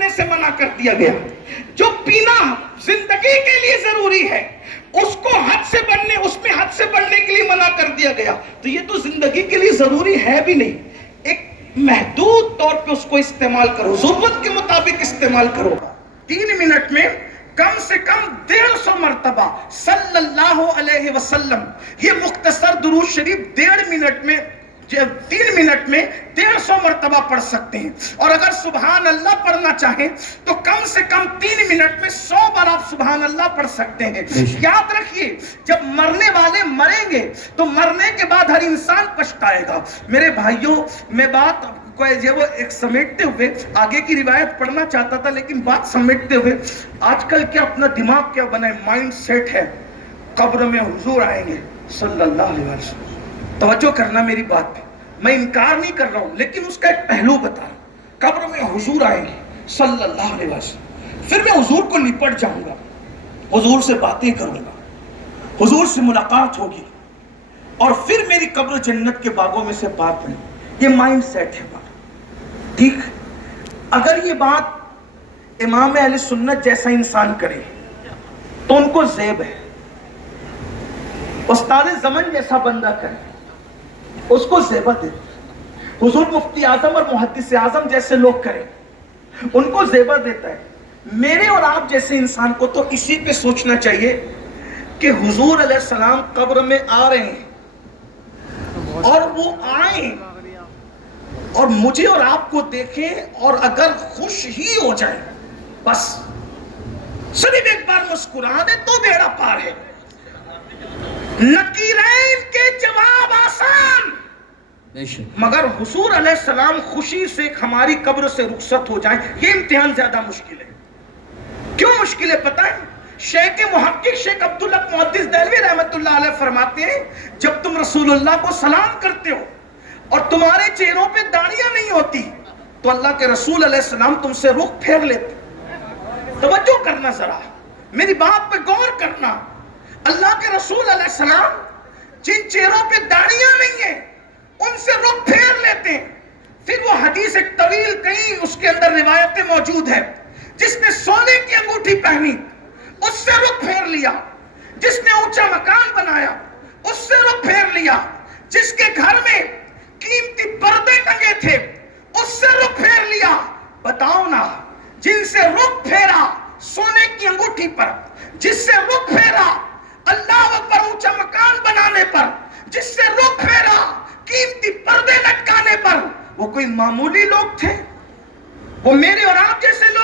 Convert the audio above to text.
بننے سے منع کر دیا گیا. جو پینا زندگی کے لیے ضروری ہے اس کو حد سے بڑھنے، اس میں حد سے بڑھنے کے لیے منع کر دیا گیا. تو یہ تو زندگی کے لیے ضروری ہے بھی نہیں، ایک محدود طور پہ اس کو استعمال کرو، ضرورت کے مطابق استعمال کرو. 3 منٹ میں کم سے کم 150 مرتبہ صلی اللہ علیہ وسلم، یہ مختصر درود شریف 3 منٹ میں 150 مرتبہ پڑھ سکتے ہیں. اور اگر سبحان اللہ پڑھنا چاہیں تو کم سے کم 3 منٹ میں 100 بار آپ سبحان اللہ پڑھ سکتے ہیں. یاد رکھیے جب مرنے والے مریں گے تو مرنے کے بعد ہر انسان پچھتائے گا. میرے بھائیوں، میں بات وہ ایک سمیٹتے ہوئے آگے کی روایت پڑھنا چاہتا تھا، لیکن بات سمیٹتے ہوئے آج کل کیا اپنا دماغ کیا بنا ہے، مائنڈ سیٹ ہے قبر میں حضور آئیں گے صلی اللہ علیہ وسلم. توجہ کرنا میری بات پہ، میں انکار نہیں کر رہا ہوں لیکن اس کا ایک پہلو بتا رہا ہوں. قبر میں حضور آئیں گے صلی اللہ علیہ وسلم، پھر میں حضور کو لپٹ جاؤں گا، حضور سے باتیں کروں گا، حضور سے ملاقات ہوگی، اور پھر میری قبر جنت کے باغوں میں سے بات بنے. یہ مائنڈ سیٹ ہے بات، ٹھیک. اگر یہ بات امام اہل سنت جیسا انسان کرے تو ان کو زیب ہے. استاد زمن جیسا بندہ کرے اس کو زیبہ دے. حضور مفتی اعظم اور محدث اعظم جیسے لوگ کریں ان کو زیبہ دیتا ہے. میرے اور آپ جیسے انسان کو تو اسی پہ سوچنا چاہیے کہ حضور علیہ السلام قبر میں آ رہے ہیں، اور وہ آئیں اور مجھے اور آپ کو دیکھیں، اور اگر خوش ہی ہو جائیں بس صرف ایک بار مسکرا دے تو بیڑا پار ہے. نکیرین کے جواب آسان، مگر حضور علیہ السلام خوشی سے ہماری قبر سے رخصت ہو جائیں یہ امتحان زیادہ مشکل ہے. کیوں مشکل ہے پتہ ہے؟ شیخ محقق شیخ عبداللہ محدث دہلوی رحمت اللہ علیہ فرماتے ہیں جب تم رسول اللہ کو سلام کرتے ہو اور تمہارے چہروں پہ داڑیاں نہیں ہوتی تو اللہ کے رسول علیہ السلام تم سے رخ پھیر لیتے. توجہ کرنا ذرا، میری بات پہ غور کرنا. اللہ کے رسول علیہ السلام جن چہروں پہ داڑیاں نہیں ہیں ان سے رخ پھیر لیتے ہیں. پھر وہ حدیث ایک طویل، کئی اس کے اندر روایتیں موجود ہیں. جس نے سونے کی انگوٹھی پہنی اس سے رخ پھیر لیا، جس نے اونچا مکان بنایا اس سے رخ پھیر لیا، جس کے گھر میں قیمتی پردے ٹنگے تھے اس سے رخ پھیر لیا. بتاؤ نا، جن سے رخ پھیرا سونے کی انگوٹھی پر، جس سے رخ پھیرا اللہ اکبر اونچا مکان بنانے پر، جس سے رخ پھیرا قیمتی پردے لٹکانے پر، وہ کوئی معمولی لوگ تھے؟ وہ میرے اور آپ جیسے لوگ